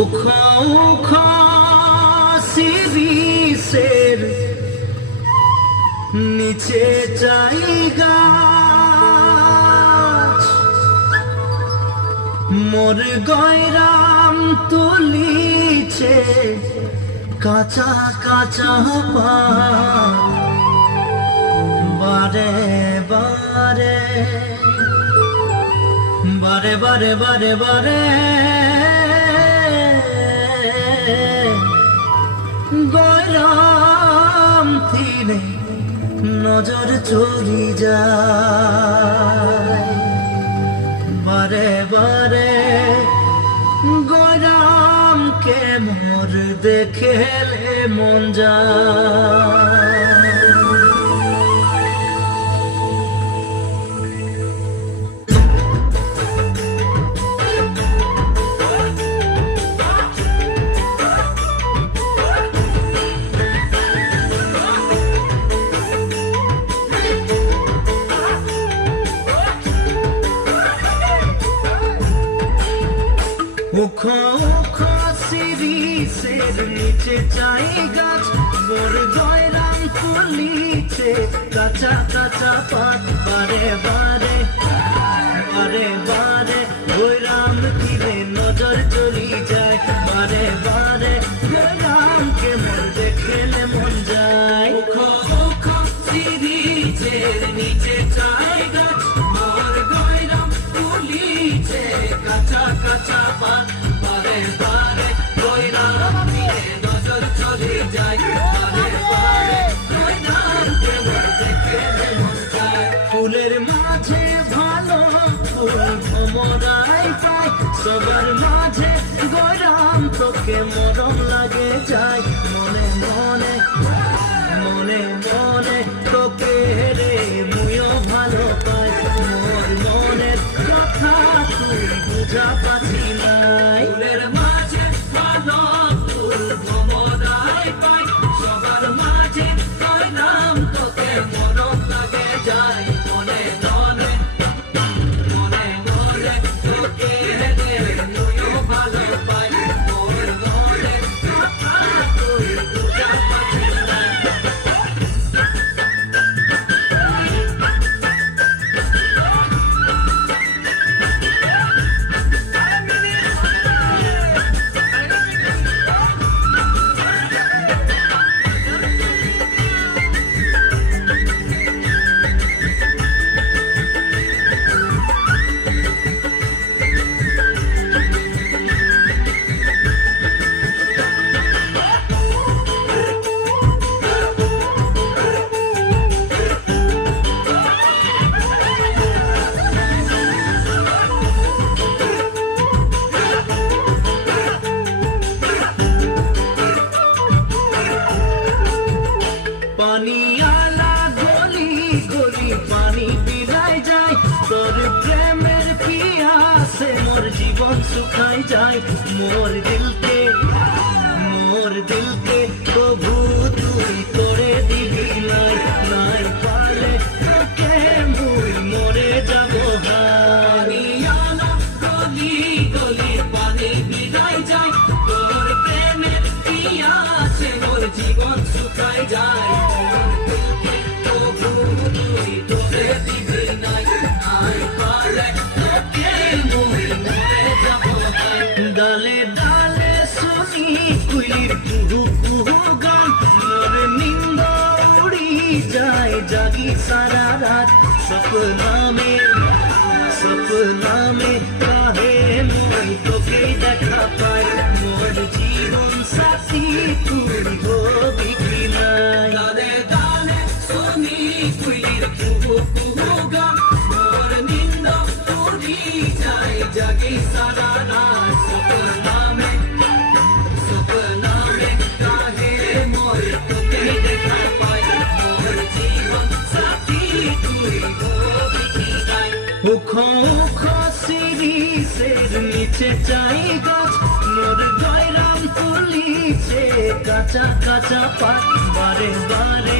উখা উখা শিরিষের নিচে জায়গা মোর গয়রাম তুলিছে কাঁচা কাঁচা বারে বারে বারে বারে বারে বারে গয়রাম থিরে নজর চলি যায় বারে বারে গয়রামকে মোর দেখেলে মন যায়। উখা উখা শিরিষের নিচে চাই গাছ মোর গয়রাম তুলিছে কাঁচা কাঁচা পাত বারে বারে বারে বারে গয়রাম দিলে নজর চলি যায় বারে বারে গয়রামকে মোর দেখেলে মন যায়। উখা উখা শিরিষের নিচে চাই গাছ মোর গয়রাম তুলিছে কাঁচা কাঁচা পাত বারে বারে গয়রাম দিলে নজর চলে যায় বারে বারে গয়রামকে মোর দেখেলে মন যায়। ফুলের মাঝে ভালো ফুল ভমরাই পায় সবার মাঝে গয়রাম তোকে মরম লাগে যায় মনে মনে মনে মনে তোকে রে মুইও ভালো পাই মোর মনের কথা তুই বুঝা পাচ্ছি নাই। ফুলের মাঝে ভালো ফুল ভমরাই পাই সবার মাঝে গয়রাম তোকে মরম লাগে যায় মনে মনে মনে মনে তোকে রে মুইও ভালো পাই মোর মনের কথা তুই বুঝা পাচ্ছি নাই। পানিয়ালা গলি গলি পানি পিলাই যায় তোর প্রেমের পিয়াসে মোর জীবন শুকাই যায় মোর দিলকে প্রভু তুই করে দিবি নাই নাই পালে তোকে মুই মরে যাব। পানিয়ালা গলি গলি পানি পিলাই যায় তোর প্রেমের পিয়াসে মোর জীবন শুকাই যায় ডালে ডালে শুনি কুইলির কুহু কুহু গান মোর নিন্দ উড়ি যায় জাগি সারা রাত সপনা মে কাহে মই তোকে দেখা পাই মোর জীবন সাথী তুই হবি কি নাই। ডালে ডালে শুনি কুইলির কুহু কুহু গান মোর নিন্দ উড়ি যায় জাগি সারা রাত সপনা মে কাহে মই তোকে দেখা পাই মোর জীবন সাথী তুই হবি কি নাই। উখা উখা শিরিষের নিচে চাই গাছ মোর গয়রাম তুলিছে কাঁচা কাঁচা পাত বারে বারে